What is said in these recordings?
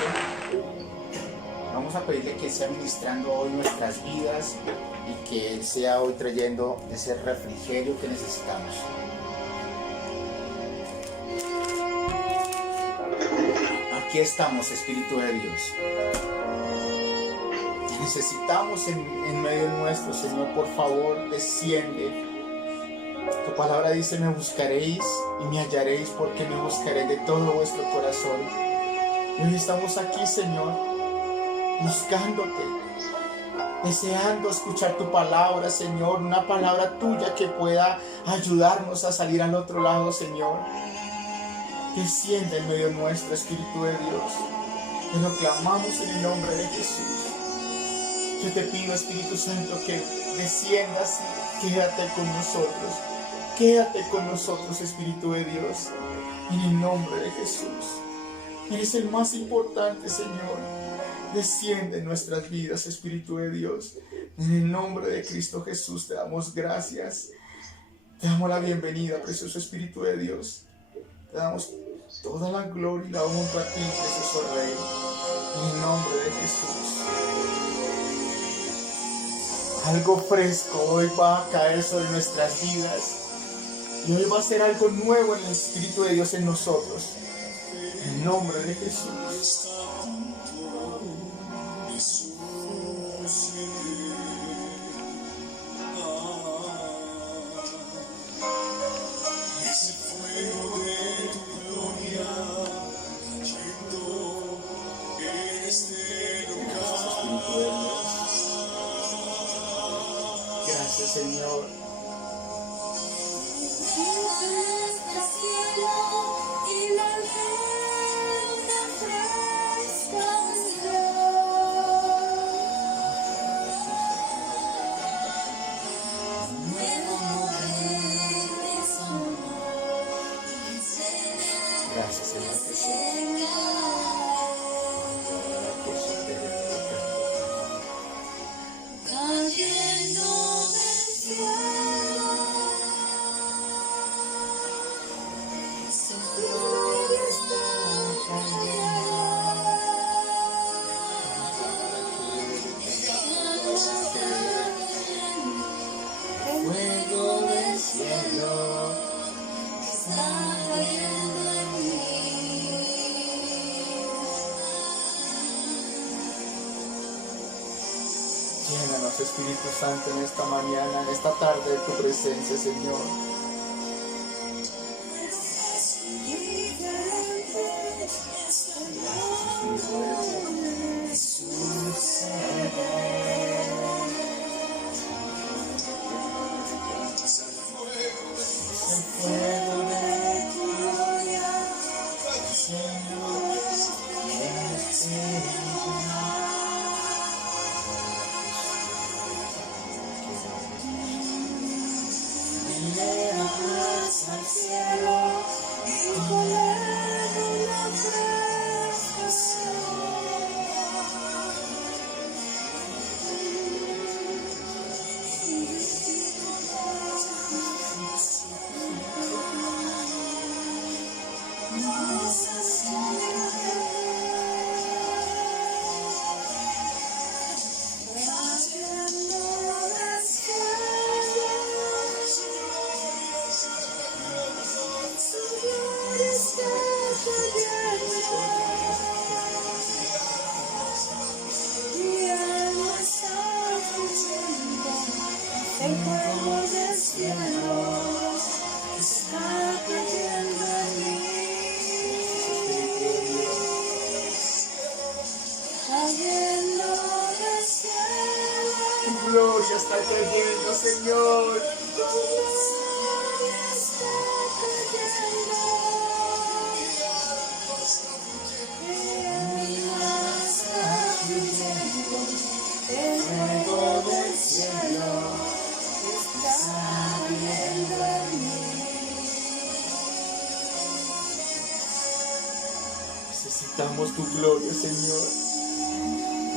Jesucristo, vamos a pedirle que sea ministrando hoy nuestras vidas y que Él sea hoy trayendo ese refrigerio que necesitamos. Aquí estamos, Espíritu de Dios. Te necesitamos en medio nuestro, Señor. Por favor, desciende. Tu palabra dice: me buscaréis y me hallaréis, porque me buscaréis de todo vuestro corazón. Y hoy estamos aquí, Señor, buscándote, deseando escuchar tu palabra, Señor, una palabra tuya que pueda ayudarnos a salir al otro lado, Señor. Desciende en medio nuestro, Espíritu de Dios. Te lo clamamos en el nombre de Jesús. Yo te pido, Espíritu Santo, que desciendas y quédate con nosotros. Quédate con nosotros, Espíritu de Dios, en el nombre de Jesús. Eres el más importante, Señor. Desciende en nuestras vidas, Espíritu de Dios. En el nombre de Cristo Jesús te damos gracias. Te damos la bienvenida, precioso Espíritu de Dios. Te damos toda la gloria y la honra a ti, precioso Rey. En el nombre de Jesús. Algo fresco hoy va a caer sobre nuestras vidas. Y hoy va a ser algo nuevo en el Espíritu de Dios en nosotros. En el nombre de Jesús. Gracias, Señor. Gracias, Señor Jesús. Fuego del cielo está cayendo en mí. Llénanos, Espíritu Santo, en esta mañana, en esta tarde de tu presencia, Señor. El fuego del cielo está cayendo en mí. Cayendo del cielo. Tu gloria está cayendo, Señor. Tu gloria está cayendo. En mi alma está fluyendo. El fuego del cielo está cayendo en mí. Necesitamos tu gloria, Señor.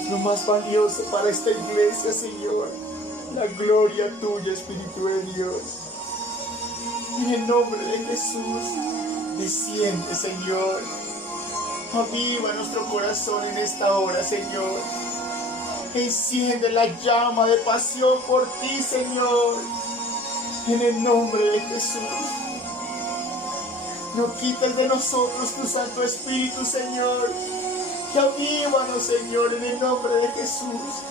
Es lo más valioso para esta iglesia, Señor. La gloria tuya, Espíritu de Dios. En el nombre de Jesús, desciende, Señor. Aviva nuestro corazón en esta hora, Señor. Enciende la llama de pasión por ti, Señor. En el nombre de Jesús. No quites de nosotros tu Santo Espíritu, Señor. Y avívanos, Señor, en el nombre de Jesús.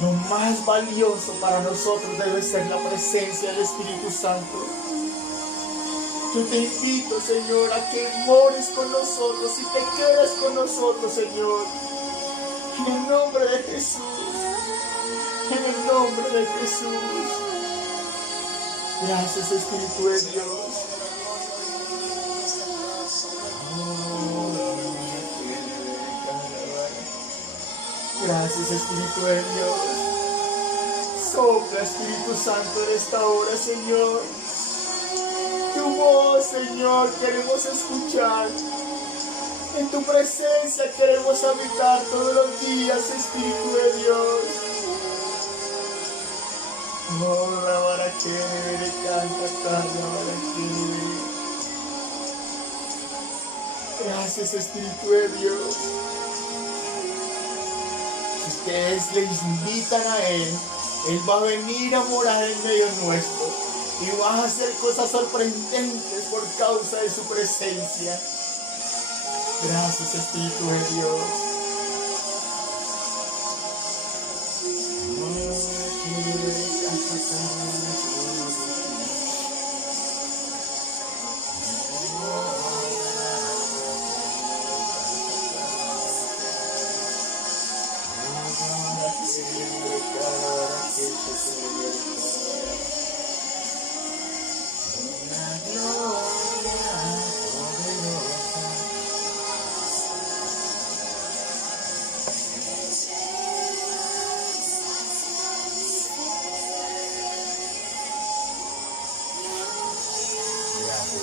Lo más valioso para nosotros debe ser la presencia del Espíritu Santo. Yo te invito, Señor, a que mores con nosotros y te quedes con nosotros, Señor. En el nombre de Jesús. En el nombre de Jesús. Gracias, Espíritu de Dios. Gracias, Espíritu de Dios. Sopla, Espíritu Santo, en esta hora, Señor. Tu voz, Señor, queremos escuchar. En tu presencia queremos habitar todos los días, Espíritu de Dios. Gracias, Espíritu de Dios. Si ustedes les invitan a Él va a venir a morar en medio nuestro y va a hacer cosas sorprendentes por causa de su presencia. Gracias, Espíritu de Dios.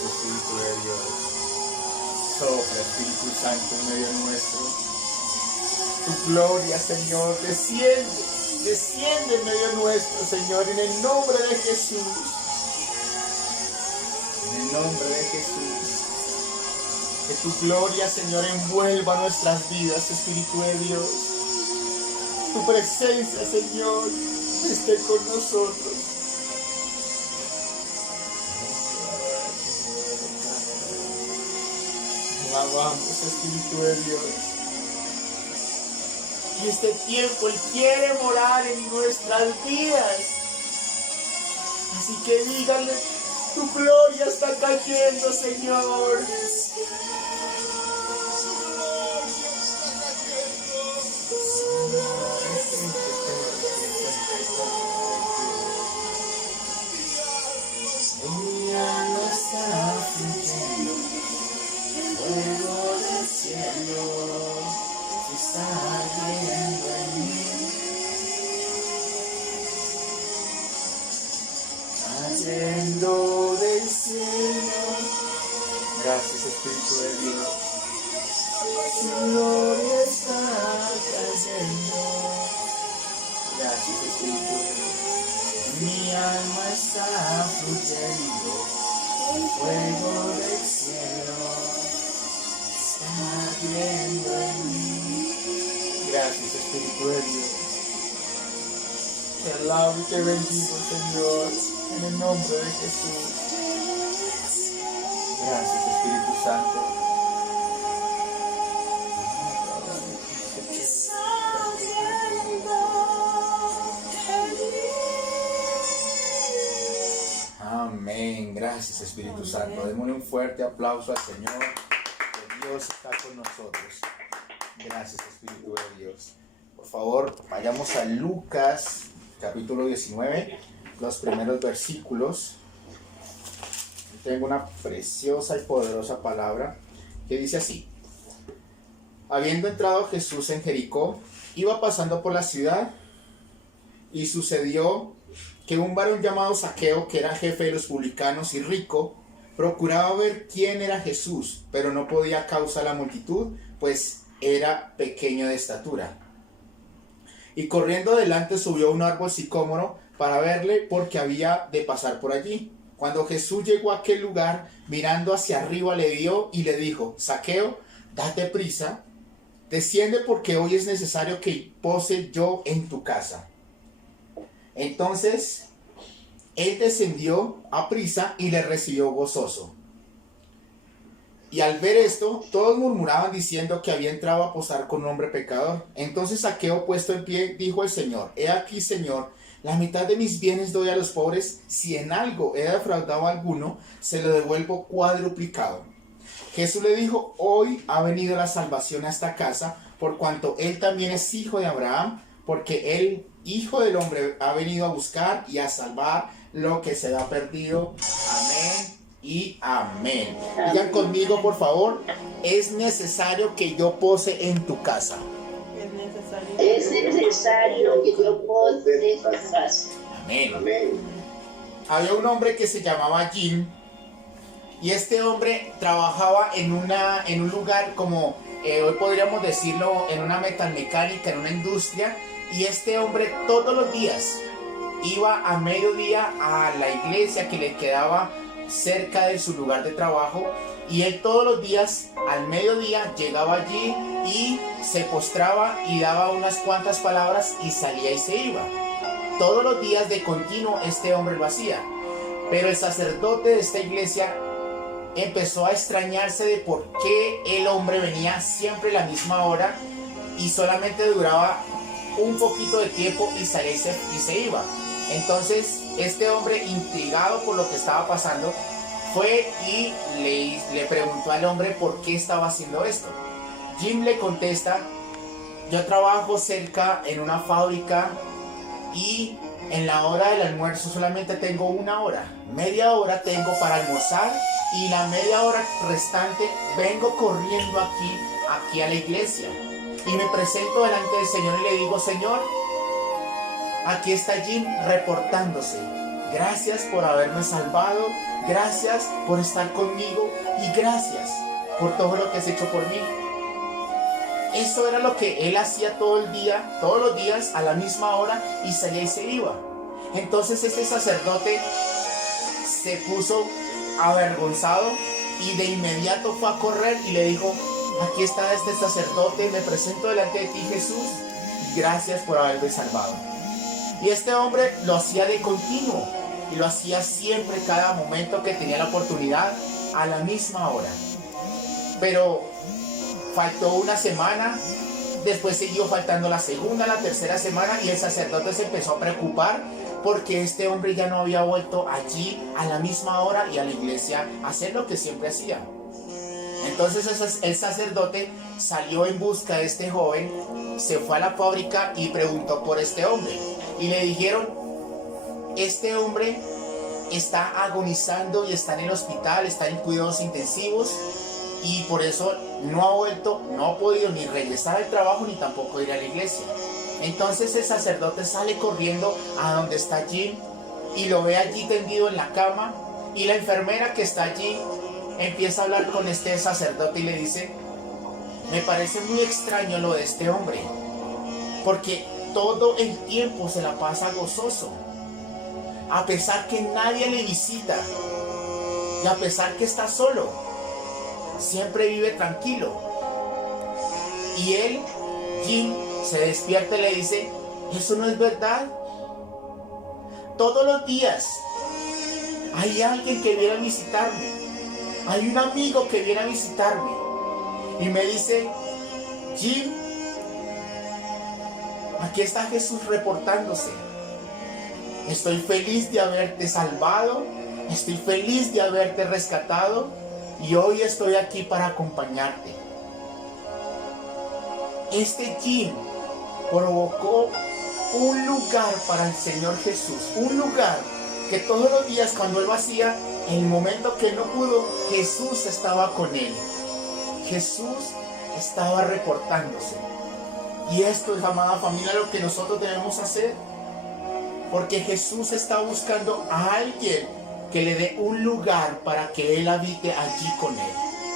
Espíritu de Dios, sopla, Espíritu Santo, en medio nuestro. Tu gloria, Señor, desciende en medio nuestro, Señor, en el nombre de Jesús. En el nombre de Jesús. Que tu gloria, Señor, envuelva nuestras vidas, Espíritu de Dios. Tu presencia, Señor, esté con nosotros. Alabamos, Espíritu de Dios. Y este tiempo Él quiere morar en nuestras vidas. Así que díganle, tu gloria está cayendo, Señor. Mi alma está fluyendo, el fuego del cielo se está ardiendo en mí, cayendo del cielo. Gracias, Espíritu de Dios. Su gloria está cayendo. Gracias, Espíritu de Dios. Mi alma está fluyendo, el fuego del cielo está ardiendo en mí. Gracias, Espíritu de Dios. Te alabo y te bendigo, Señor, en el nombre de Jesús. Gracias, Espíritu Santo. Amén. Gracias, Espíritu Santo. Démosle un fuerte aplauso al Señor. Que Dios está con nosotros. Gracias, Espíritu de Dios. Por favor, vayamos a Lucas, capítulo 19, los primeros versículos. Tengo una preciosa y poderosa palabra que dice así: habiendo entrado Jesús en Jericó, iba pasando por la ciudad, y sucedió que un varón llamado Zaqueo, que era jefe de los publicanos y rico, procuraba ver quién era Jesús, pero no podía a causa de la multitud, pues era pequeño de estatura. Y corriendo adelante subió a un árbol sicómoro para verle, porque había de pasar por allí. Cuando Jesús llegó a aquel lugar, mirando hacia arriba le vio y le dijo: Zaqueo, date prisa, desciende porque hoy es necesario que pose yo en tu casa. Entonces él descendió a prisa y le recibió gozoso. Y al ver esto, todos murmuraban diciendo que había entrado a posar con un hombre pecador. Entonces Zaqueo, puesto en pie, dijo al Señor: He aquí, Señor, la mitad de mis bienes doy a los pobres. Si en algo he defraudado a alguno, se lo devuelvo cuadruplicado. Jesús le dijo: Hoy ha venido la salvación a esta casa, por cuanto él también es hijo de Abraham, porque el Hijo del Hombre ha venido a buscar y a salvar lo que se ha perdido. Amén y amén. Digan conmigo, por favor: es necesario que yo pose en tu casa. Es necesario que yo pose en tu casa. Amén. Amén. Había un hombre que se llamaba Jim, y este hombre trabajaba en un lugar como, hoy podríamos decirlo, en una metalmecánica, en una industria. Y este hombre todos los días iba a mediodía a la iglesia que le quedaba cerca de su lugar de trabajo, y él todos los días al mediodía llegaba allí y se postraba y daba unas cuantas palabras y salía y se iba. Todos los días de continuo este hombre lo hacía. Pero el sacerdote de esta iglesia empezó a extrañarse de por qué el hombre venía siempre a la misma hora y solamente duraba un poquito de tiempo y salía y se iba. Entonces este hombre, intrigado por lo que estaba pasando, fue y le preguntó al hombre por qué estaba haciendo esto. Jim le contesta: yo trabajo cerca en una fábrica y en la hora del almuerzo solamente tengo una hora. Media hora tengo para almorzar y la media hora restante vengo corriendo aquí a la iglesia. Y me presento delante del Señor y le digo: Señor, aquí está Jim reportándose. Gracias por haberme salvado, gracias por estar conmigo y gracias por todo lo que has hecho por mí. Eso era lo que él hacía todo el día, todos los días a la misma hora, y salía y se iba. Entonces este sacerdote se puso avergonzado y de inmediato fue a correr y le dijo: aquí está este sacerdote, me presento delante de ti, Jesús, y gracias por haberme salvado. Y este hombre lo hacía de continuo, y lo hacía siempre, cada momento que tenía la oportunidad, a la misma hora. Pero faltó una semana, después siguió faltando la segunda, la tercera semana, y el sacerdote se empezó a preocupar porque este hombre ya no había vuelto allí a la misma hora y a la iglesia a hacer lo que siempre hacía. Entonces el sacerdote salió en busca de este joven, se fue a la fábrica y preguntó por este hombre. Y le dijeron: este hombre está agonizando y está en el hospital, está en cuidados intensivos, y por eso no ha vuelto, no ha podido ni regresar al trabajo ni tampoco ir a la iglesia. Entonces el sacerdote sale corriendo a donde está Jim y lo ve allí tendido en la cama, y la enfermera que está allí empieza a hablar con este sacerdote y le dice: me parece muy extraño lo de este hombre, porque todo el tiempo se la pasa gozoso, a pesar que nadie le visita y a pesar que está solo, siempre vive tranquilo. Y él, Jim, se despierta y le dice: eso no es verdad. Todos los días hay alguien que viene a visitarme, hay un amigo que viene a visitarme y me dice: Jim, aquí está Jesús reportándose. Estoy feliz de haberte salvado, estoy feliz de haberte rescatado, y hoy estoy aquí para acompañarte. Este Jim provocó un lugar para el Señor Jesús, un lugar que todos los días, cuando él lo hacía, en el momento que no pudo, Jesús estaba con él. Jesús estaba reportándose. Y esto es, amada familia, lo que nosotros debemos hacer, porque Jesús está buscando a alguien que le dé un lugar para que él habite allí con él.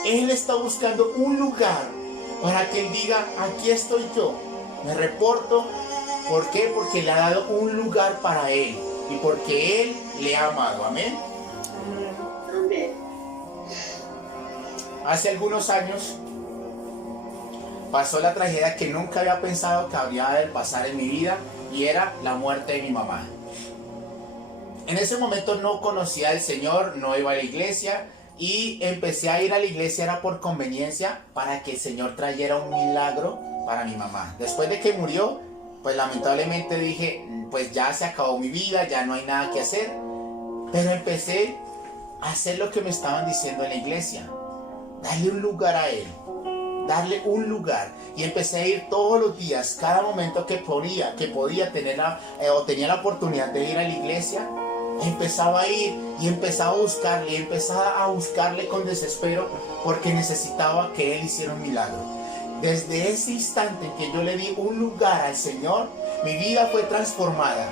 Él está buscando un lugar para que él diga: aquí estoy yo, me reporto. ¿Por qué? Porque le ha dado un lugar para él y porque él le ha amado. Amén. Amén. Hace algunos años pasó la tragedia que nunca había pensado que habría de pasar en mi vida, y era la muerte de mi mamá. En ese momento no conocía al Señor, no iba a la iglesia, y empecé a ir a la iglesia era por conveniencia, para que el Señor trayera un milagro para mi mamá. Después de que murió, pues lamentablemente dije, pues ya se acabó mi vida, ya no hay nada que hacer. Pero empecé a hacer lo que me estaban diciendo en la iglesia, darle un lugar a Él, darle un lugar. Y empecé a ir todos los días, cada momento que podía tener o tenía la oportunidad de ir a la iglesia. Empezaba a ir y empezaba a buscarle con desespero, porque necesitaba que Él hiciera un milagro. Desde ese instante en que yo le di un lugar al Señor, mi vida fue transformada,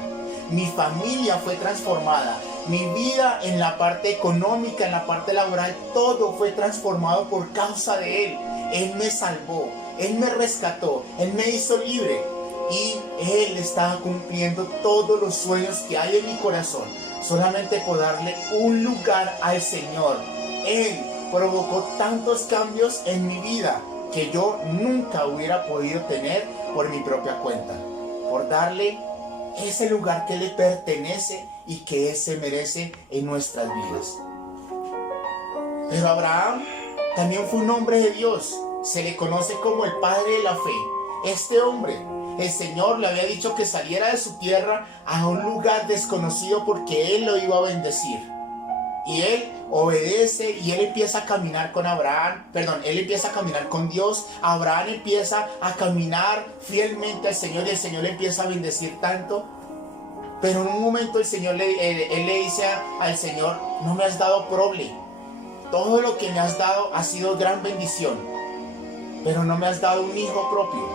mi familia fue transformada, mi vida en la parte económica, en la parte laboral, todo fue transformado por causa de Él. Él me salvó, Él me rescató, Él me hizo libre, y Él estaba cumpliendo todos los sueños que hay en mi corazón, solamente por darle un lugar al Señor. Él provocó tantos cambios en mi vida que yo nunca hubiera podido tener por mi propia cuenta, por darle ese lugar que le pertenece y que Él se merece en nuestras vidas. Pero Abraham también fue un hombre de Dios, se le conoce como el padre de la fe. Este hombre, el Señor le había dicho que saliera de su tierra a un lugar desconocido, porque Él lo iba a bendecir. Y él obedece y él empieza a caminar con él empieza a caminar con Dios. Abraham empieza a caminar fielmente al Señor, y el Señor le empieza a bendecir tanto. Pero en un momento él le dice al Señor, no me has dado prole. Todo lo que me has dado ha sido gran bendición, pero no me has dado un hijo propio.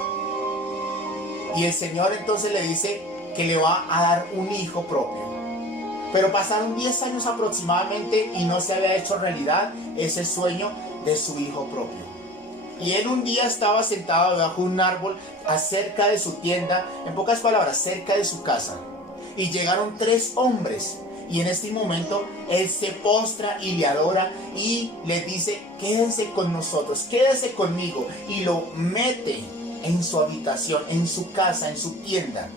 Y el Señor entonces le dice que le va a dar un hijo propio. Pero pasaron 10 años aproximadamente y no se había hecho realidad ese sueño de su hijo propio. Y él un día estaba sentado bajo un árbol cerca de su tienda, en pocas palabras, cerca de su casa. Y llegaron 3 hombres. Y en este momento él se postra y le adora y le dice, quédense con nosotros, quédese conmigo. Y lo mete en su habitación, en su casa, en su tienda.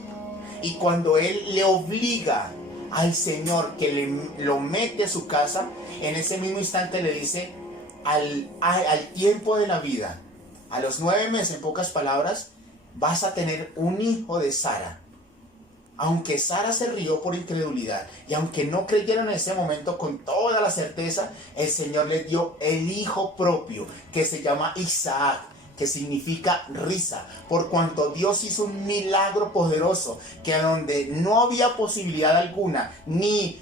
Y cuando él le obliga al Señor que lo mete a su casa, en ese mismo instante le dice, al tiempo de la vida, a los 9 meses, en pocas palabras, vas a tener un hijo de Sara. Aunque Sara se rió por incredulidad, y aunque no creyeron en ese momento con toda la certeza, el Señor le dio el hijo propio, que se llama Isaac, que significa risa, por cuanto Dios hizo un milagro poderoso, que donde no había posibilidad alguna, ni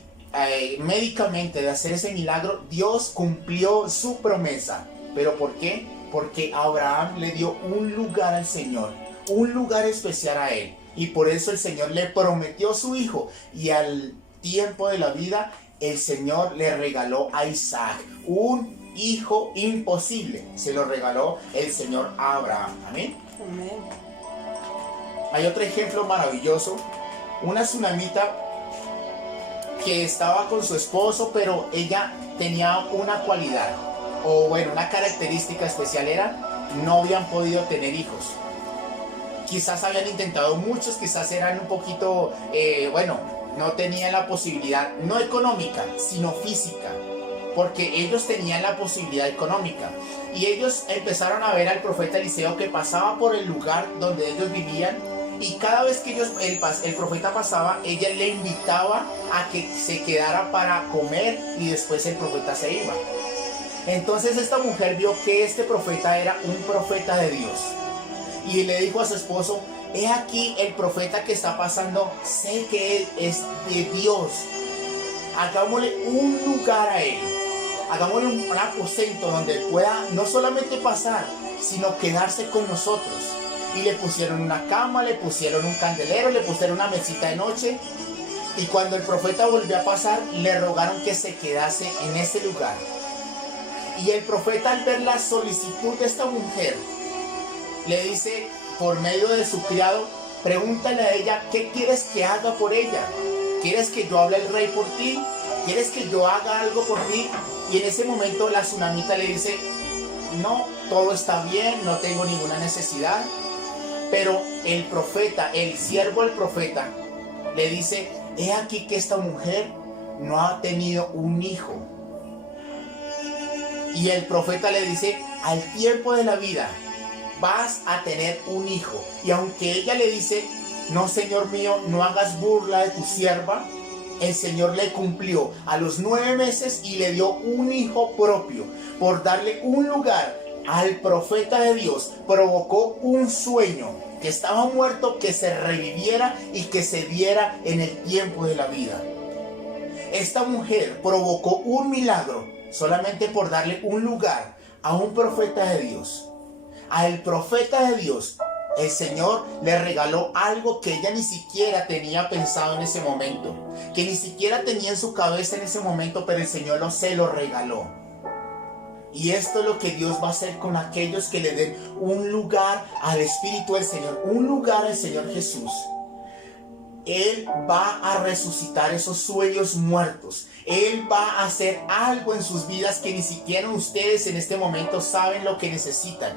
médicamente de hacer ese milagro, Dios cumplió su promesa. ¿Pero por qué? Porque Abraham le dio un lugar al Señor, un lugar especial a él, y por eso el Señor le prometió su hijo, y al tiempo de la vida el Señor le regaló a Isaac, un hijo imposible. Se lo regaló el Señor a Abraham. Amén. Amén. Hay otro ejemplo maravilloso. Una tsunamita que estaba con su esposo, pero ella tenía una cualidad, o bueno, una característica especial, era no habían podido tener hijos. Quizás habían intentado muchos, quizás eran un poquito, no tenían la posibilidad, no económica, sino física, porque ellos tenían la posibilidad económica. Y ellos empezaron a ver al profeta Eliseo que pasaba por el lugar donde ellos vivían, y cada vez que el profeta pasaba, ella le invitaba a que se quedara para comer, y después el profeta se iba. Entonces esta mujer vio que este profeta era un profeta de Dios, y le dijo a su esposo, he aquí el profeta que está pasando, sé que él es de Dios, hagámosle un lugar a él, hagámosle un aposento donde pueda no solamente pasar, sino quedarse con nosotros. Y le pusieron una cama, le pusieron un candelero, le pusieron una mesita de noche, y cuando el profeta volvió a pasar, le rogaron que se quedase en ese lugar. Y el profeta, al ver la solicitud de esta mujer, le dice por medio de su criado, pregúntale a ella, ¿qué quieres que haga por ella? ¿Quieres que yo hable al rey por ti? ¿Quieres que yo haga algo por ti? Y en ese momento la tsunamita le dice, no, todo está bien, no tengo ninguna necesidad. Pero el profeta, el siervo del profeta, le dice, he aquí que esta mujer no ha tenido un hijo. Y el profeta le dice, al tiempo de la vida vas a tener un hijo. Y aunque ella le dice, no, Señor mío, no hagas burla de tu sierva, el Señor le cumplió a los 9 meses y le dio un hijo propio. Por darle un lugar al profeta de Dios, provocó un sueño que estaba muerto, que se reviviera y que se diera en el tiempo de la vida. Esta mujer provocó un milagro solamente por darle un lugar a un profeta de Dios. Al profeta de Dios, el Señor le regaló algo que ella ni siquiera tenía pensado en ese momento, que ni siquiera tenía en su cabeza en ese momento, pero el Señor se lo regaló. Y esto es lo que Dios va a hacer con aquellos que le den un lugar al Espíritu del Señor, un lugar al Señor Jesús. Él va a resucitar esos sueños muertos. Él va a hacer algo en sus vidas que ni siquiera ustedes en este momento saben lo que necesitan.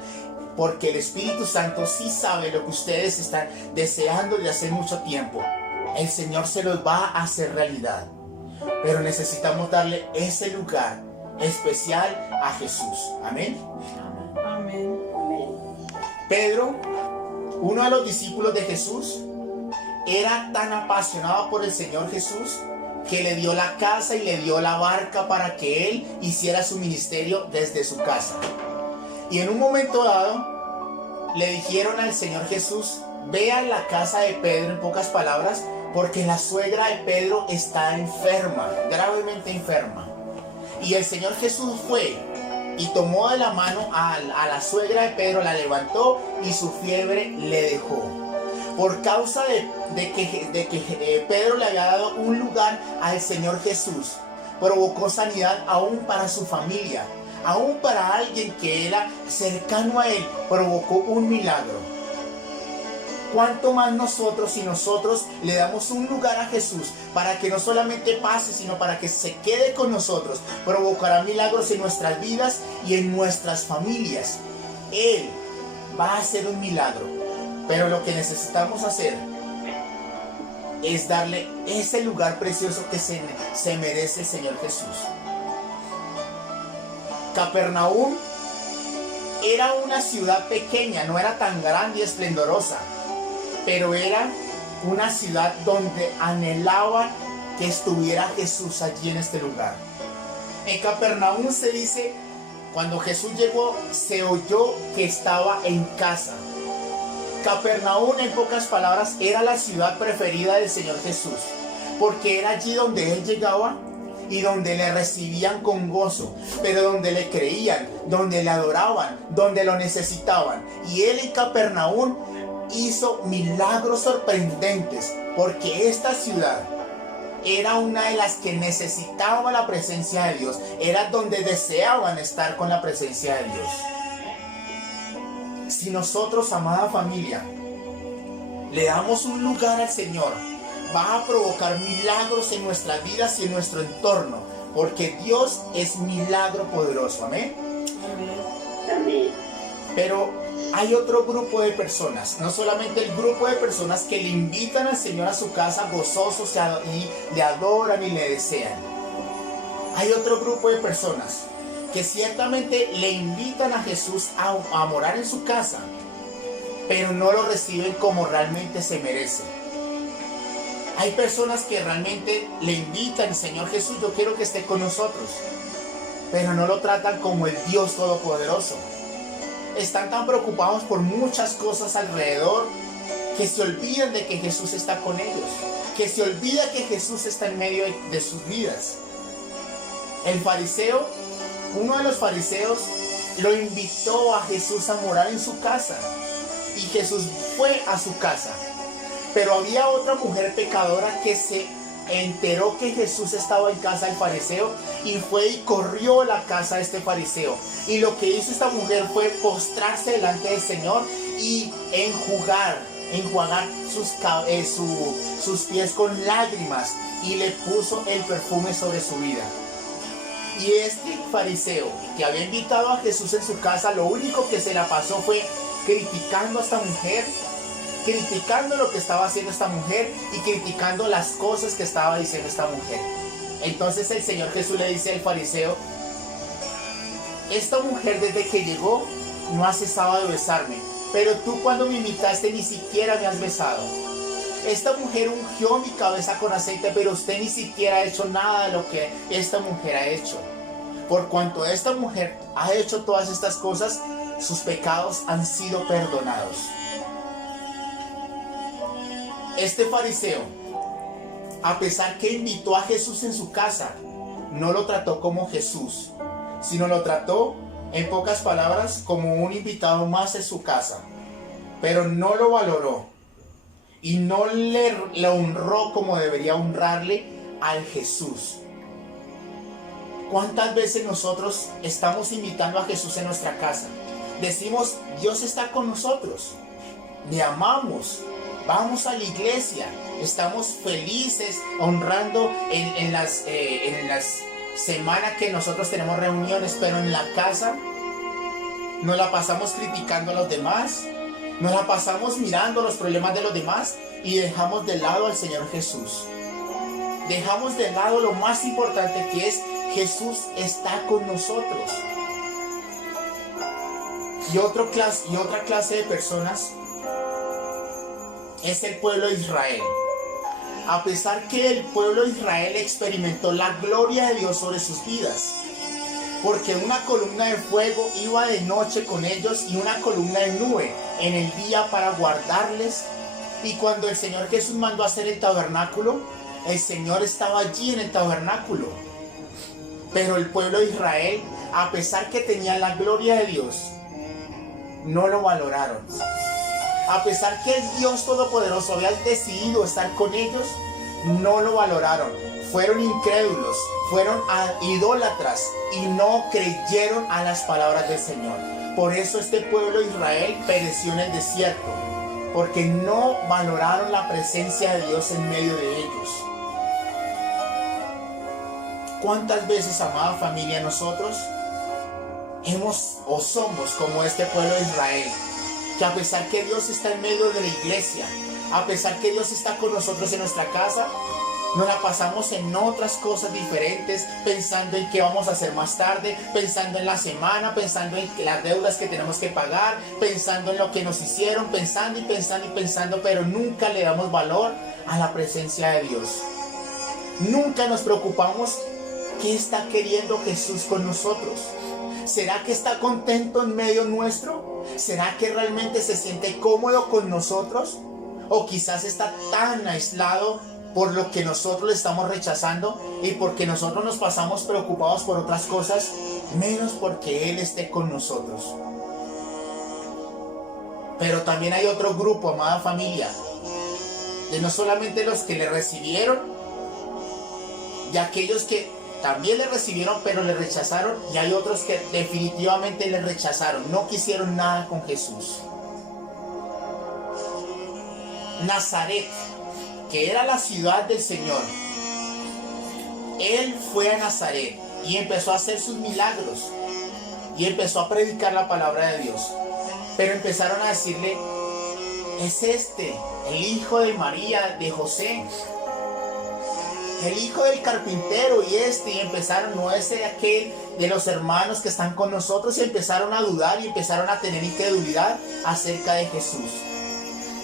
Porque el Espíritu Santo sí sabe lo que ustedes están deseando de hace mucho tiempo. El Señor se los va a hacer realidad. Pero necesitamos darle ese lugar especial a Jesús. Amén. Amén. Pedro, uno de los discípulos de Jesús, era tan apasionado por el Señor Jesús que le dio la casa y le dio la barca para que él hiciera su ministerio desde su casa. Y en un momento dado le dijeron al Señor Jesús, ve a la casa de Pedro, en pocas palabras, porque la suegra de Pedro está enferma, gravemente enferma. Y el Señor Jesús fue y tomó de la mano a la suegra de Pedro, la levantó y su fiebre le dejó. Por causa de que Pedro le había dado un lugar al Señor Jesús, provocó sanidad aún para su familia, aún para alguien que era cercano a él, provocó un milagro. ¿Cuánto más nosotros, si nosotros le damos un lugar a Jesús para que no solamente pase, sino para que se quede con nosotros, provocará milagros en nuestras vidas y en nuestras familias? Él va a hacer un milagro, pero lo que necesitamos hacer es darle ese lugar precioso que se merece el Señor Jesús. Capernaum era una ciudad pequeña, no era tan grande y esplendorosa, pero era una ciudad donde anhelaban que estuviera Jesús allí en este lugar. En Capernaum se dice, cuando Jesús llegó, se oyó que estaba en casa. Capernaum, en pocas palabras, era la ciudad preferida del Señor Jesús, porque era allí donde Él llegaba y donde le recibían con gozo, pero donde le creían, donde le adoraban, donde lo necesitaban. Y Él en Capernaum hizo milagros sorprendentes, porque esta ciudad era una de las que necesitaba la presencia de Dios, era donde deseaban estar con la presencia de Dios. Si nosotros, amada familia, le damos un lugar al Señor, va a provocar milagros en nuestras vidas y en nuestro entorno, porque Dios es milagro poderoso. Amén. Amén. Pero hay otro grupo de personas, no solamente el grupo de personas que le invitan al Señor a su casa gozosos y le adoran y le desean. Hay otro grupo de personas que ciertamente le invitan a Jesús a morar en su casa, pero no lo reciben como realmente se merece. Hay personas que realmente le invitan, Señor Jesús, yo quiero que esté con nosotros, pero no lo tratan como el Dios Todopoderoso. Están tan preocupados por muchas cosas alrededor que se olvidan de que Jesús está con ellos, que se olvida que Jesús está en medio de sus vidas. El fariseo, uno de los fariseos, lo invitó a Jesús a morar en su casa, y Jesús fue a su casa. Pero había otra mujer pecadora que se enteró que Jesús estaba en casa del fariseo y fue y corrió a la casa de este fariseo. Y lo que hizo esta mujer fue postrarse delante del Señor y enjuagar sus pies con lágrimas, y le puso el perfume sobre su vida. Y este fariseo que había invitado a Jesús en su casa, lo único que se la pasó fue criticando a esta mujer, criticando lo que estaba haciendo esta mujer y criticando las cosas que estaba diciendo esta mujer. Entonces el Señor Jesús le dice al fariseo: esta mujer desde que llegó no ha cesado de besarme, pero tú cuando me invitaste ni siquiera me has besado. Esta mujer ungió mi cabeza con aceite, pero usted ni siquiera ha hecho nada de lo que esta mujer ha hecho. Por cuanto esta mujer ha hecho todas estas cosas, sus pecados han sido perdonados. Este fariseo, a pesar que invitó a Jesús en su casa, no lo trató como Jesús, sino lo trató, en pocas palabras, como un invitado más en su casa. Pero no lo valoró y no le honró como debería honrarle al Jesús. ¿Cuántas veces nosotros estamos invitando a Jesús en nuestra casa? Decimos: Dios está con nosotros, le amamos, vamos a la iglesia, estamos felices honrando en las semanas que nosotros tenemos reuniones, pero en la casa nos la pasamos criticando a los demás, nos la pasamos mirando los problemas de los demás y dejamos de lado al Señor Jesús. Dejamos de lado lo más importante, que es: Jesús está con nosotros. Y otra clase de personas es el pueblo de Israel. A pesar que el pueblo de Israel experimentó la gloria de Dios sobre sus vidas, porque una columna de fuego iba de noche con ellos y una columna de nube en el día para guardarles. Y cuando el Señor Jesús mandó a hacer el tabernáculo, el Señor estaba allí en el tabernáculo. Pero el pueblo de Israel, a pesar que tenía la gloria de Dios, no lo valoraron. A pesar que el Dios Todopoderoso había decidido estar con ellos, no lo valoraron. Fueron incrédulos, fueron idólatras y no creyeron a las palabras del Señor. Por eso este pueblo de Israel pereció en el desierto, porque no valoraron la presencia de Dios en medio de ellos. ¿Cuántas veces, amada familia, nosotros somos como este pueblo de Israel? Que a pesar que Dios está en medio de la iglesia, a pesar que Dios está con nosotros en nuestra casa, nos la pasamos en otras cosas diferentes, pensando en qué vamos a hacer más tarde, pensando en la semana, pensando en las deudas que tenemos que pagar, pensando en lo que nos hicieron, pensando, pero nunca le damos valor a la presencia de Dios. Nunca nos preocupamos qué está queriendo Jesús con nosotros. ¿Será que está contento en medio nuestro? ¿Será que realmente se siente cómodo con nosotros? ¿O quizás está tan aislado por lo que nosotros le estamos rechazando y porque nosotros nos pasamos preocupados por otras cosas, menos porque Él esté con nosotros? Pero también hay otro grupo, amada familia, de no solamente los que le recibieron, y aquellos que también le recibieron pero le rechazaron, y hay otros que definitivamente le rechazaron, no quisieron nada con Jesús. Nazaret, que era la ciudad del Señor, Él fue a Nazaret y empezó a hacer sus milagros y empezó a predicar la palabra de Dios. Pero empezaron a decirle: es este, el hijo de María, de José, el hijo del carpintero, y empezaron: no es aquel de los hermanos que están con nosotros, y empezaron a dudar y empezaron a tener incredulidad acerca de Jesús.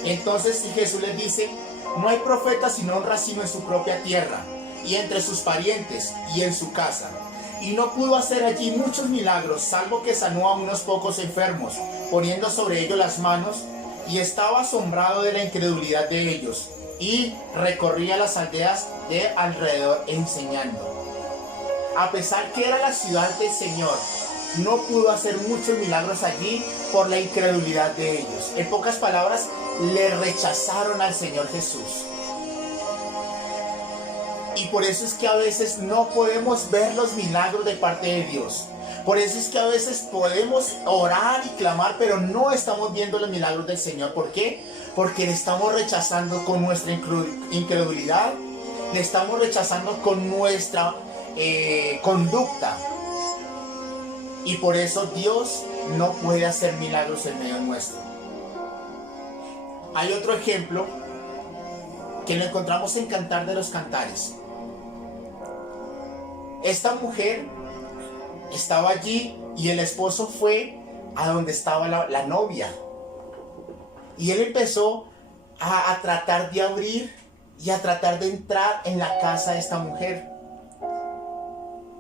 Entonces Jesús les dice: no hay profeta sin honra sino en su propia tierra, y entre sus parientes, y en su casa. Y no pudo hacer allí muchos milagros, salvo que sanó a unos pocos enfermos, poniendo sobre ellos las manos, y estaba asombrado de la incredulidad de ellos, y recorría las aldeas de alrededor enseñando. A pesar que era la ciudad del Señor, no pudo hacer muchos milagros allí por la incredulidad de ellos. En pocas palabras, le rechazaron al Señor Jesús. Y por eso es que a veces no podemos ver los milagros de parte de Dios. Por eso es que a veces podemos orar y clamar, pero no estamos viendo los milagros del Señor. ¿Por qué? Porque le estamos rechazando con nuestra incredulidad, le estamos rechazando con nuestra conducta. Y por eso Dios no puede hacer milagros en medio nuestro. Hay otro ejemplo que lo encontramos en Cantar de los Cantares. Esta mujer estaba allí y el esposo fue a donde estaba la novia. Y él empezó a tratar de abrir y a tratar de entrar en la casa de esta mujer.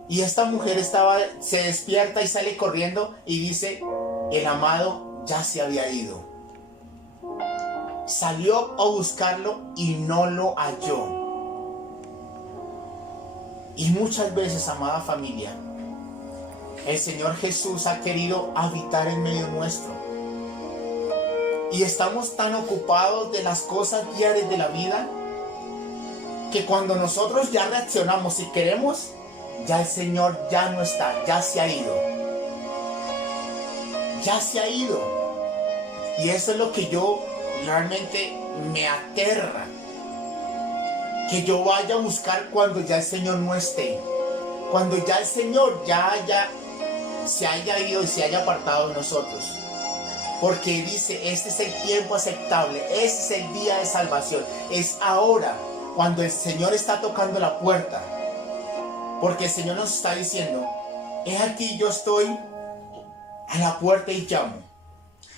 Y esta mujer se despierta y sale corriendo y dice, el amado ya se había ido. Salió a buscarlo y no lo halló. Y muchas veces, amada familia, el Señor Jesús ha querido habitar en medio nuestro. Y estamos tan ocupados de las cosas diarias de la vida que cuando nosotros ya reaccionamos y queremos, ya el Señor ya no está, ya se ha ido. Ya se ha ido. Y eso es lo que yo realmente me aterra. Que yo vaya a buscar cuando ya el Señor no esté. Cuando ya el Señor se haya ido y se haya apartado de nosotros. Porque dice, este es el tiempo aceptable, este es el día de salvación. Es ahora cuando el Señor está tocando la puerta. Porque el Señor nos está diciendo, he aquí yo estoy a la puerta y llamo.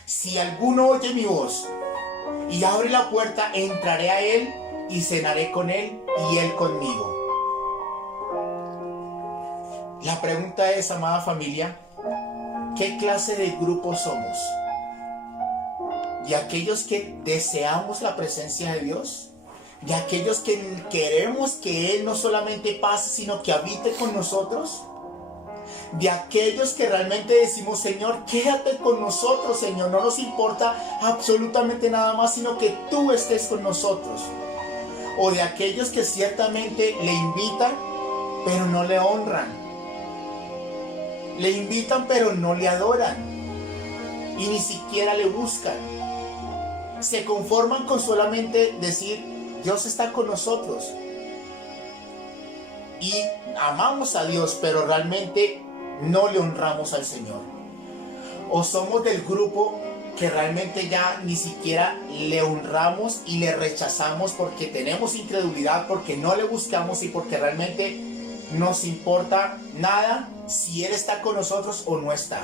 Si alguno oye mi voz y abre la puerta, entraré a él y cenaré con él y él conmigo. La pregunta es, amada familia, ¿qué clase de grupo somos? ¿De aquellos que deseamos la presencia de Dios? ¿De aquellos que queremos que Él no solamente pase, sino que habite con nosotros? ¿De aquellos que realmente decimos, Señor, quédate con nosotros, Señor, no nos importa absolutamente nada más, sino que tú estés con nosotros? ¿O de aquellos que ciertamente le invitan, pero no le honran? Le invitan, pero no le adoran, y ni siquiera le buscan. Se conforman con solamente decir, Dios está con nosotros. Y amamos a Dios, pero realmente no le honramos al Señor. O somos del grupo que realmente ya ni siquiera le honramos y le rechazamos porque tenemos incredulidad, porque no le buscamos y porque realmente nos importa nada si Él está con nosotros o no está.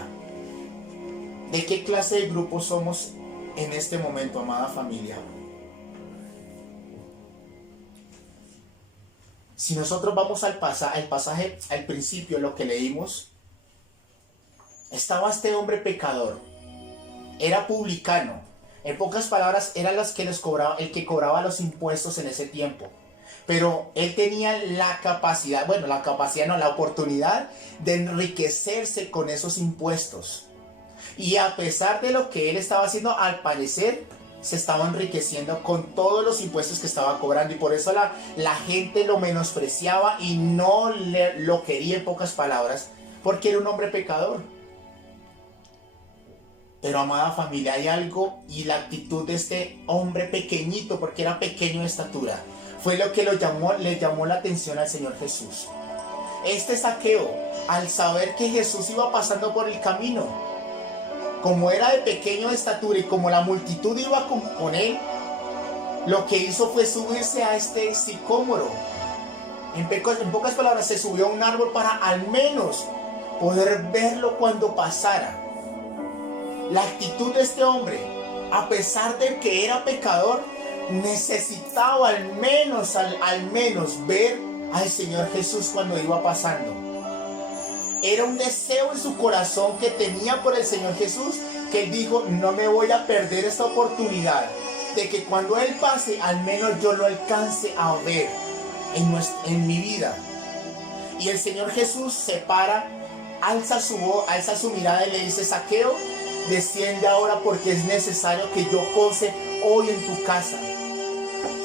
¿De qué clase de grupo somos en este momento, amada familia? Si nosotros vamos al pasaje, al principio, lo que leímos, estaba este hombre pecador, era publicano, en pocas palabras, era el que cobraba los impuestos en ese tiempo, pero él tenía la oportunidad de enriquecerse con esos impuestos, y a pesar de lo que él estaba haciendo, al parecer, se estaba enriqueciendo con todos los impuestos que estaba cobrando, y por eso la gente lo menospreciaba y no lo quería, en pocas palabras, porque era un hombre pecador. Pero, amada familia, hay algo, y la actitud de este hombre pequeñito, porque era pequeño de estatura, fue lo que le llamó la atención al Señor Jesús. Este Zaqueo, al saber que Jesús iba pasando por el camino, como era de pequeño de estatura y como la multitud iba con él, lo que hizo fue subirse a este sicómoro. En pocas palabras, se subió a un árbol para al menos poder verlo cuando pasara. La actitud de este hombre, a pesar de que era pecador, necesitaba al menos ver al Señor Jesús cuando iba pasando. Era un deseo en su corazón que tenía por el Señor Jesús, que él dijo, no me voy a perder esta oportunidad de que cuando Él pase, al menos yo lo alcance a ver en mi vida. Y el Señor Jesús se para, alza su mirada y le dice, Zaqueo, desciende ahora porque es necesario que yo pose hoy en tu casa.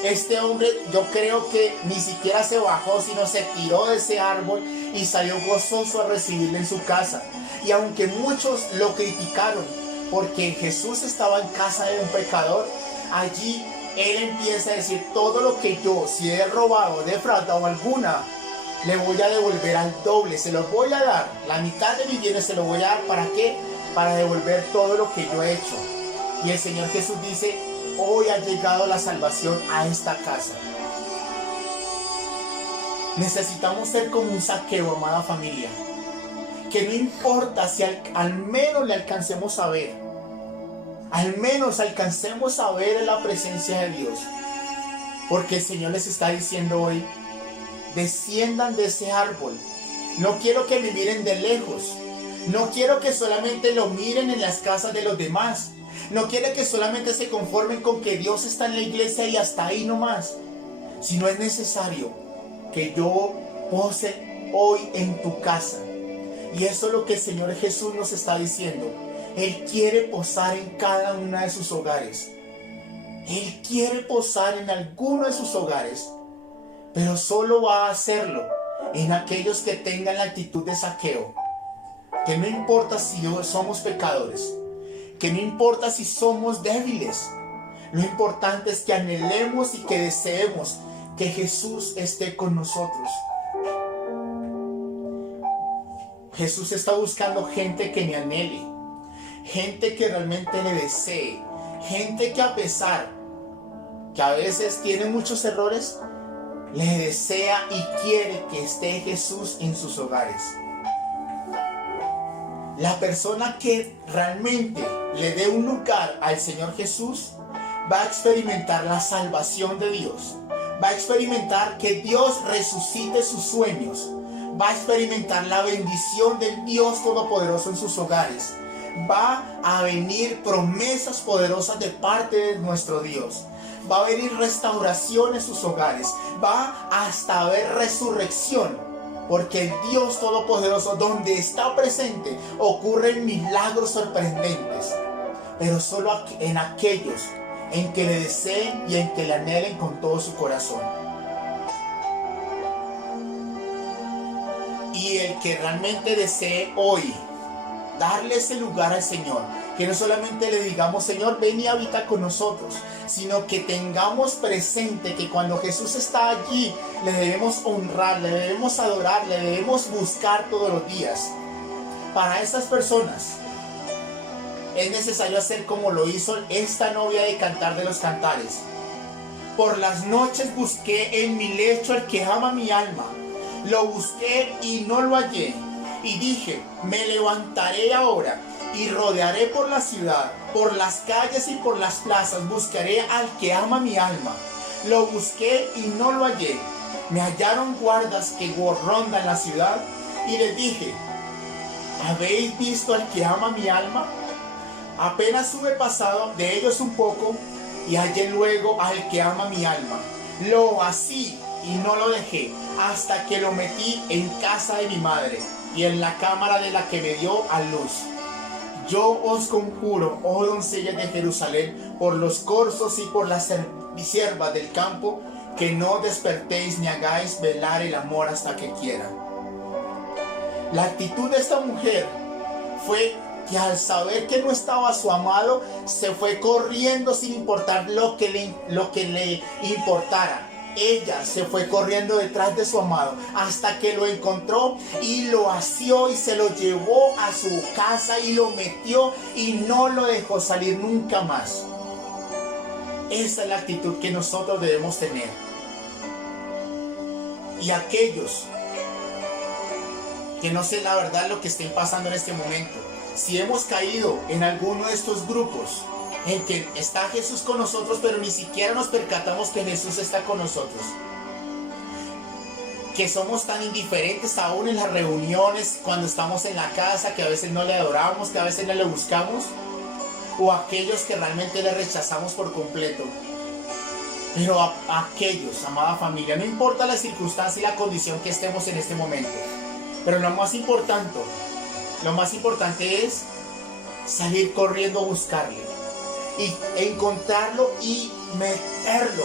Este hombre, yo creo que ni siquiera se bajó, sino se tiró de ese árbol y salió gozoso a recibirle en su casa. Y aunque muchos lo criticaron porque Jesús estaba en casa de un pecador, allí él empieza a decir, todo lo que yo, si he robado, defraudado alguna le voy a devolver al doble, se los voy a dar, la mitad de mis bienes se los voy a dar. ¿Para qué? Para devolver todo lo que yo he hecho. Y el Señor Jesús dice, hoy ha llegado la salvación a esta casa. Necesitamos ser como un Zaqueo, amada familia, que no importa si al menos le alcancemos a ver, al menos alcancemos a ver la presencia de Dios, porque el Señor les está diciendo hoy, desciendan de ese árbol. No quiero que me miren de lejos, no quiero que solamente lo miren en las casas de los demás, no quiero que solamente se conformen con que Dios está en la iglesia y hasta ahí nomás, sino es necesario que yo pose hoy en tu casa. Y eso es lo que el Señor Jesús nos está diciendo. Él quiere posar en cada uno de sus hogares. Él quiere posar en alguno de sus hogares, pero solo va a hacerlo en aquellos que tengan la actitud de Zaqueo, que no importa si somos pecadores, que no importa si somos débiles, lo importante es que anhelemos y que deseemos que Jesús esté con nosotros. Jesús está buscando gente que me anhele, gente que realmente le desee, gente que a pesar que a veces tiene muchos errores, le desea y quiere que esté Jesús en sus hogares. La persona que realmente le dé un lugar al Señor Jesús va a experimentar la salvación de Dios, va a experimentar que Dios resucite sus sueños, va a experimentar la bendición del Dios Todopoderoso en sus hogares, va a venir promesas poderosas de parte de nuestro Dios, va a venir restauración en sus hogares, va hasta haber resurrección, porque el Dios Todopoderoso, donde está presente, ocurren milagros sorprendentes, pero solo en aquellos en que le deseen y en que le anhelen con todo su corazón. Y el que realmente desee hoy darle ese lugar al Señor, que no solamente le digamos, Señor, ven y habita con nosotros, sino que tengamos presente que cuando Jesús está allí, le debemos honrar, le debemos adorar, le debemos buscar todos los días. Para esas personas es necesario hacer como lo hizo esta novia de Cantar de los Cantares. Por las noches busqué en mi lecho al que ama mi alma, lo busqué y no lo hallé, y dije, me levantaré ahora y rodearé por la ciudad, por las calles y por las plazas, buscaré al que ama mi alma. Lo busqué y no lo hallé. Me hallaron guardas que rondan la ciudad, y les dije, ¿habéis visto al que ama mi alma? Apenas hube pasado de ellos un poco, y hallé luego al que ama mi alma. Lo así y no lo dejé, hasta que lo metí en casa de mi madre, y en la cámara de la que me dio a luz. Yo os conjuro, oh doncellas de Jerusalén, por los corzos y por las siervas del campo, que no despertéis ni hagáis velar el amor hasta que quiera. La actitud de esta mujer fue que al saber que no estaba su amado, se fue corriendo sin importar lo que le importara. Ella se fue corriendo detrás de su amado hasta que lo encontró y lo asió y se lo llevó a su casa y lo metió y no lo dejó salir nunca más. Esa es la actitud que nosotros debemos tener. Y aquellos que no sé la verdad lo que estén pasando en este momento, si hemos caído en alguno de estos grupos en que está Jesús con nosotros, pero ni siquiera nos percatamos que Jesús está con nosotros, que somos tan indiferentes aún en las reuniones, cuando estamos en la casa, que a veces no le adoramos, que a veces no le buscamos, o aquellos que realmente le rechazamos por completo. Pero a aquellos, amada familia, no importa la circunstancia y la condición que estemos en este momento, pero lo más importante es salir corriendo a buscarle y encontrarlo y meterlo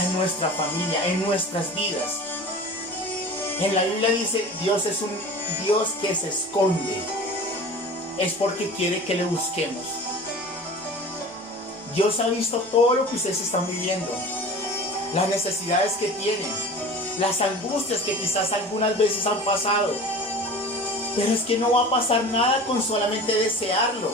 en nuestra familia, en nuestras vidas. En la Biblia dice, Dios es un Dios que se esconde. Es porque quiere que le busquemos. Dios ha visto todo lo que ustedes están viviendo, las necesidades que tienen, las angustias que quizás algunas veces han pasado. Pero es que no va a pasar nada con solamente desearlo.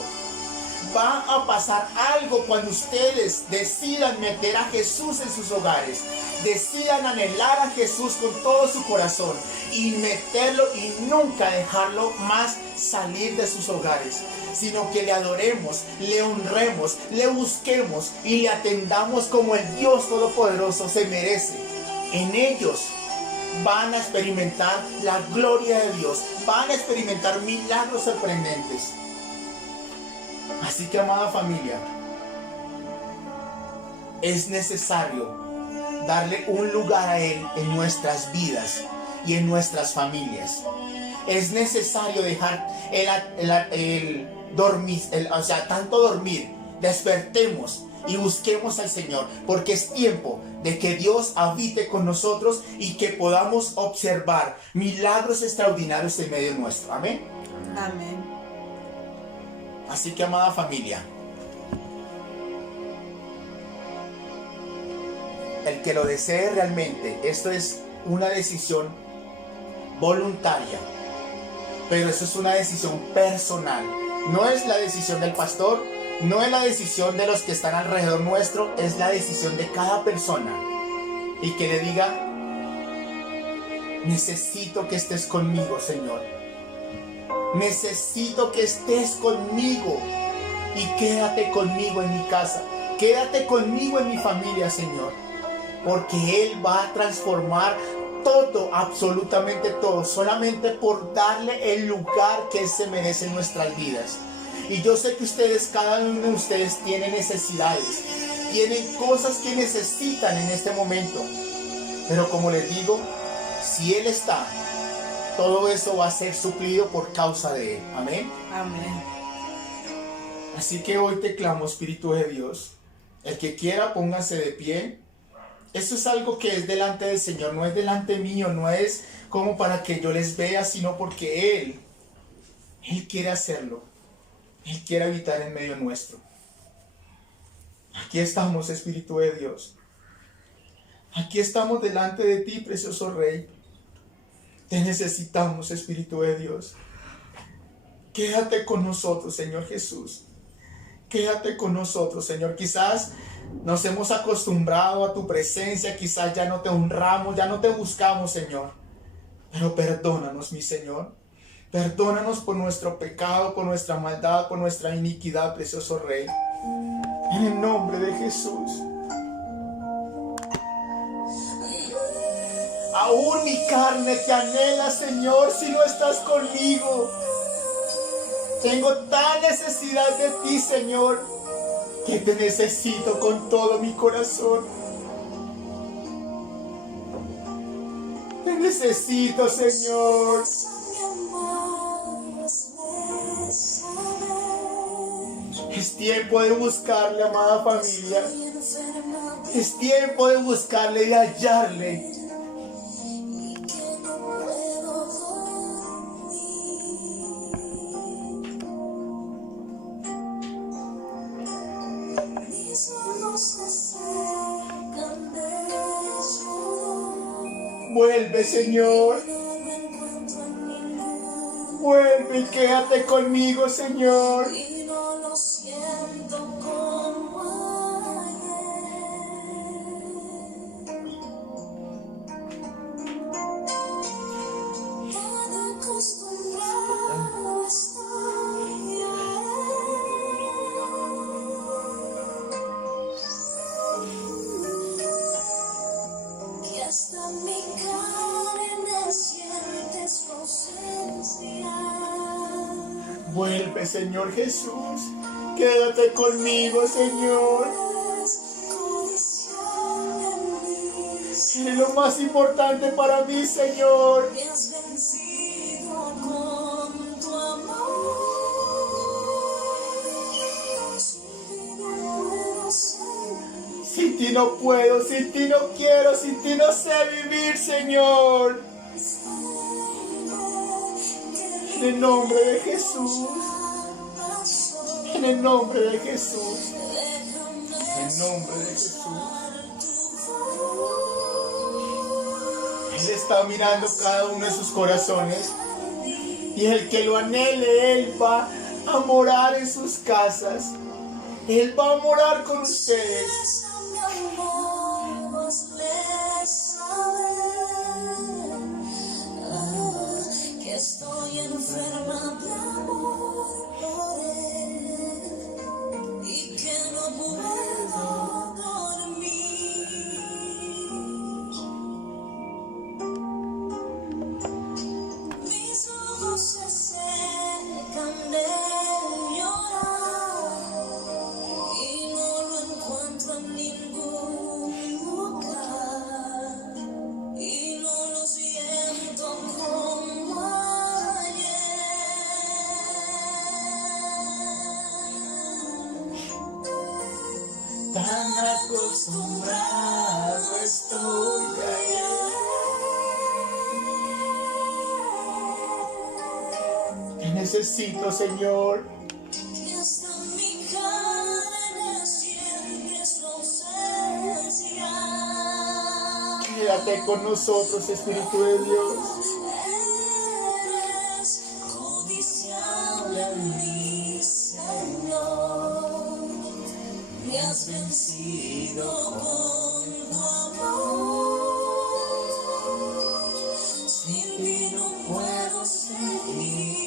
Va a pasar algo cuando ustedes decidan meter a Jesús en sus hogares, decidan anhelar a Jesús con todo su corazón y meterlo y nunca dejarlo más salir de sus hogares, sino que le adoremos, le honremos, le busquemos y le atendamos como el Dios Todopoderoso se merece. En ellos van a experimentar la gloria de Dios, van a experimentar milagros sorprendentes. Así que, amada familia, es necesario darle un lugar a Él en nuestras vidas y en nuestras familias. Es necesario dejar el dormir, tanto dormir, despertemos y busquemos al Señor, porque es tiempo de que Dios habite con nosotros y que podamos observar milagros extraordinarios en medio nuestro. Amén. Amén. Así que, amada familia, el que lo desee realmente, esto es una decisión voluntaria, pero eso es una decisión personal. No es la decisión del pastor, no es la decisión de los que están alrededor nuestro, es la decisión de cada persona. Y que le diga: necesito que estés conmigo, Señor. Necesito que estés conmigo y quédate conmigo en mi casa, quédate conmigo en mi familia, Señor, porque Él va a transformar todo, absolutamente todo, solamente por darle el lugar que Él se merece en nuestras vidas. Y yo sé que ustedes, cada uno de ustedes tiene necesidades, tienen cosas que necesitan en este momento, pero como les digo, si Él está, todo eso va a ser suplido por causa de Él. Amén. Amén. Así que hoy te clamo, Espíritu de Dios. El que quiera, póngase de pie. Eso es algo que es delante del Señor, no es delante mío, no es como para que yo les vea, sino porque Él quiere hacerlo. Él quiere habitar en medio nuestro. Aquí estamos, Espíritu de Dios. Aquí estamos delante de ti, precioso Rey. Te necesitamos, Espíritu de Dios. Quédate con nosotros, Señor Jesús. Quédate con nosotros, Señor. Quizás nos hemos acostumbrado a tu presencia, quizás ya no te honramos, ya no te buscamos, Señor. Pero perdónanos, mi Señor. Perdónanos por nuestro pecado, por nuestra maldad, por nuestra iniquidad, precioso Rey. En el nombre de Jesús. Aún mi carne te anhela, Señor, si no estás conmigo. Tengo tal necesidad de ti, Señor, que te necesito con todo mi corazón. Te necesito, Señor. Es tiempo de buscarle, amada familia. Es tiempo de buscarle y hallarle. Vuelve, Señor. Vuelve y quédate conmigo, Señor. Vuelve, Señor Jesús. Quédate conmigo, Señor. Eres lo más importante para mí, Señor. Sin ti no puedo, sin ti no quiero, sin ti no sé vivir, Señor. En el nombre de Jesús. En el nombre de Jesús. En el nombre de Jesús. está mirando cada uno de sus corazones. Y el que lo anhele, Él va a morar en sus casas. Él va a morar con ustedes. Que estoy enferma de amor por Él y que no puedo dormir. Mis ojos se secan de llorar y no lo encuentro en ningún lugar y no lo siento como ayer. Tan acostumbrado estoy a Él. Te necesito, Señor. Que hasta mi carne siente su ausencia. Quédate con nosotros, Espíritu de Dios. Eres codiciable, mi Señor. Me has vencido con tu amor. Sin ti no puedo seguir.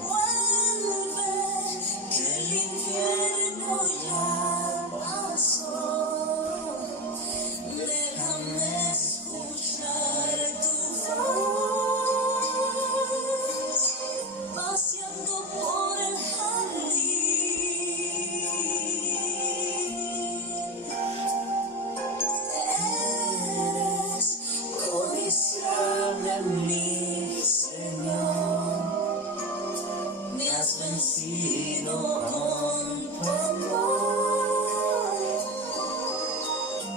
Vuelve, que el infierno ya pasó. Déjame escuchar tu voz, paseando por el jardín. Eres codiciable, mi Señor. Me has vencido con tu amor.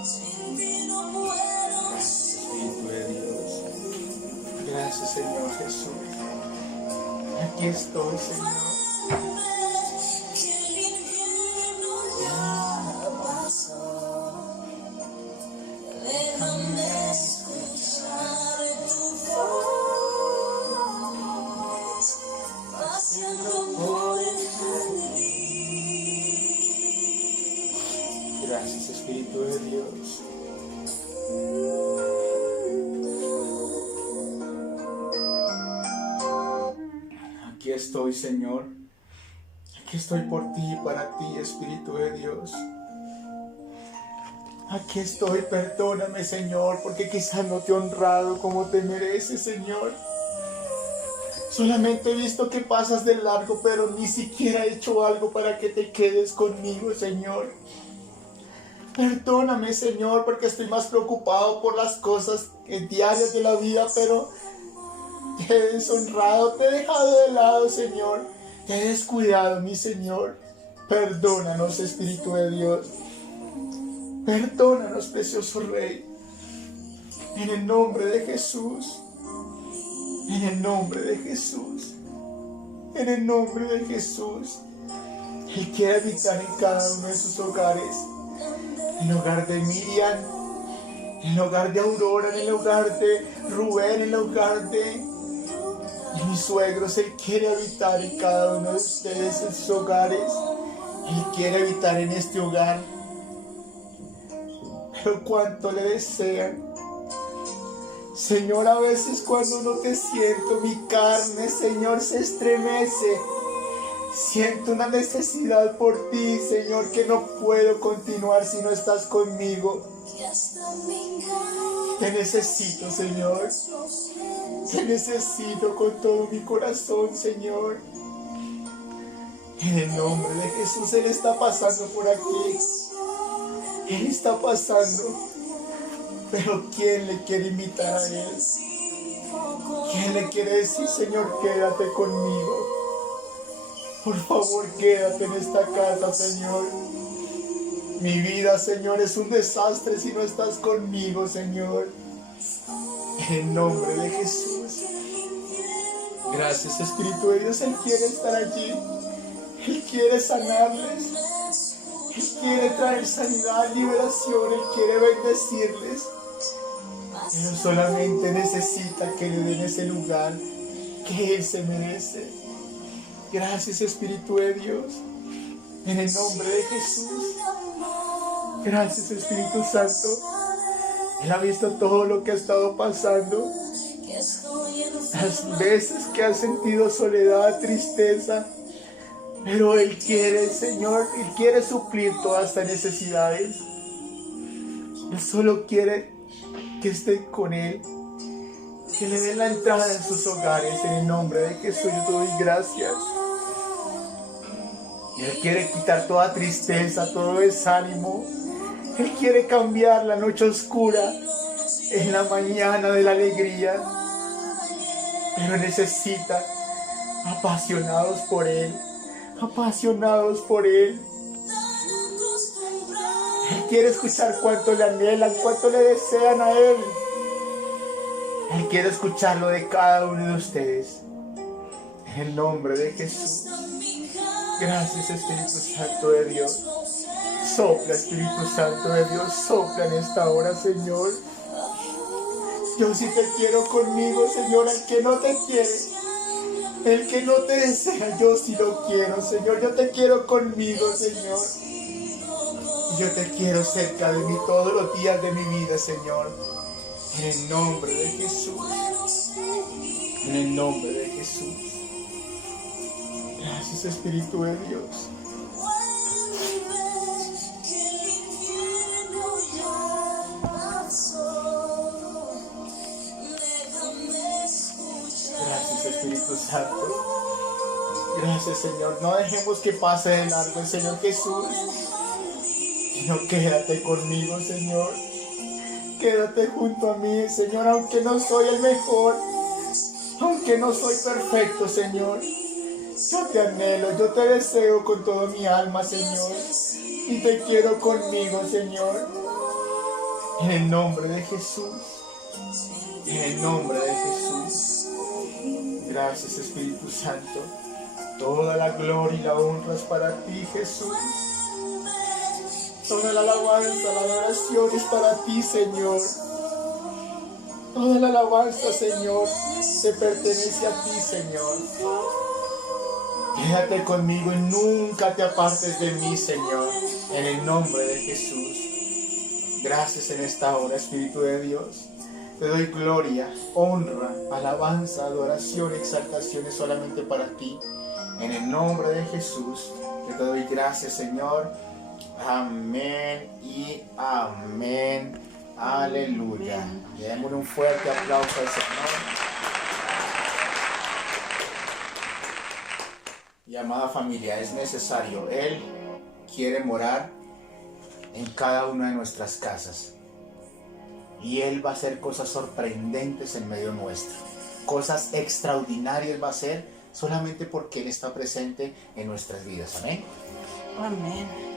Sin ti no puedo Espíritu de Dios. Gracias, Señor Jesús. Aquí estoy, Señor. que el invierno ya pasó. Déjame escuchar tu voz, paseando por el jardín. Gracias, Espíritu de Dios. Aquí estoy, Señor. Aquí estoy por ti y para ti, Espíritu de Dios. Aquí estoy, perdóname, Señor, porque quizás no te he honrado como te mereces, Señor. Solamente he visto que pasas de largo, pero ni siquiera he hecho algo para que te quedes conmigo, Señor. Perdóname, Señor, porque estoy más preocupado por las cosas diarias de la vida, pero te he deshonrado, te he dejado de lado, Señor. Te he descuidado, mi Señor. Perdónanos, Espíritu de Dios. Perdónanos, precioso Rey. En el nombre de Jesús. En el nombre de Jesús. En el nombre de Jesús. Él quiere habitar en cada uno de sus hogares. En el hogar de Miriam, en el hogar de Aurora, en el hogar de Rubén, en el hogar de mis suegros. Él quiere habitar en cada uno de ustedes, en sus hogares. Él quiere habitar en este hogar. Pero cuánto le desean. Señor, a veces cuando no te siento, mi carne, Señor, se estremece. Siento una necesidad por ti, Señor, que no puedo continuar si no estás conmigo. Te necesito, Señor. Te necesito con todo mi corazón, Señor. En el nombre de Jesús, Él está pasando por aquí. Él está pasando. Pero ¿quién le quiere invitar a Él? ¿Quién le quiere decir, Señor, quédate conmigo? Por favor, quédate en esta casa, Señor. Mi vida, Señor, es un desastre si no estás conmigo, Señor. En el nombre de Jesús. Gracias, Espíritu de Dios. Él quiere estar allí. Él quiere sanarles. Él quiere traer sanidad, liberación, Él quiere bendecirles. Pero solamente necesita que le den ese lugar que Él se merece. Gracias, Espíritu de Dios. En el nombre de Jesús. Gracias, Espíritu Santo. Él ha visto todo lo que ha estado pasando. Las veces que ha sentido soledad, tristeza. Pero Él quiere, Señor, Él quiere suplir todas estas necesidades. Él solo quiere que estén con Él. Que le den la entrada en sus hogares. En el nombre de Jesús yo te doy gracias. Él quiere quitar toda tristeza, todo desánimo. Él quiere cambiar la noche oscura en la mañana de la alegría. Pero necesita apasionados por Él. Apasionados por Él. Él quiere escuchar cuánto le anhelan, cuánto le desean a Él. Él quiere escucharlo de cada uno de ustedes. En el nombre de Jesús. Gracias, Espíritu Santo de Dios. Sopla, Espíritu Santo de Dios. Sopla en esta hora, Señor. Yo sí te quiero conmigo, Señor. El que no te quiere, el que no te desea, yo sí lo quiero, Señor. Yo te quiero conmigo, Señor. Y yo te quiero cerca de mí todos los días de mi vida, Señor. En el nombre de Jesús. En el nombre de Jesús. Gracias, Espíritu de Dios. Gracias, Espíritu Santo. Gracias, Señor. No dejemos que pase de largo el Señor Jesús. Sino quédate conmigo, Señor. Quédate junto a mí, Señor, aunque no soy el mejor. Aunque no soy perfecto, Señor. Yo te anhelo, yo te deseo con toda mi alma, Señor. Y te quiero conmigo, Señor. En el nombre de Jesús. En el nombre de Jesús. Gracias, Espíritu Santo. Toda la gloria y la honra es para ti, Jesús. Toda la alabanza, la adoración es para ti, Señor. Toda la alabanza, Señor, te pertenece a ti, Señor. Quédate conmigo y nunca te apartes de mí, Señor. En el nombre de Jesús. Gracias en esta hora, Espíritu de Dios. Te doy gloria, honra, alabanza, adoración, exaltación es solamente para ti. En el nombre de Jesús, yo te doy gracias, Señor. Amén y amén. Aleluya. Démosle un fuerte aplauso al Señor. Y amada familia, es necesario. Él quiere morar en cada una de nuestras casas. Y Él va a hacer cosas sorprendentes en medio nuestro. Cosas extraordinarias va a hacer solamente porque Él está presente en nuestras vidas. Amén. Amén.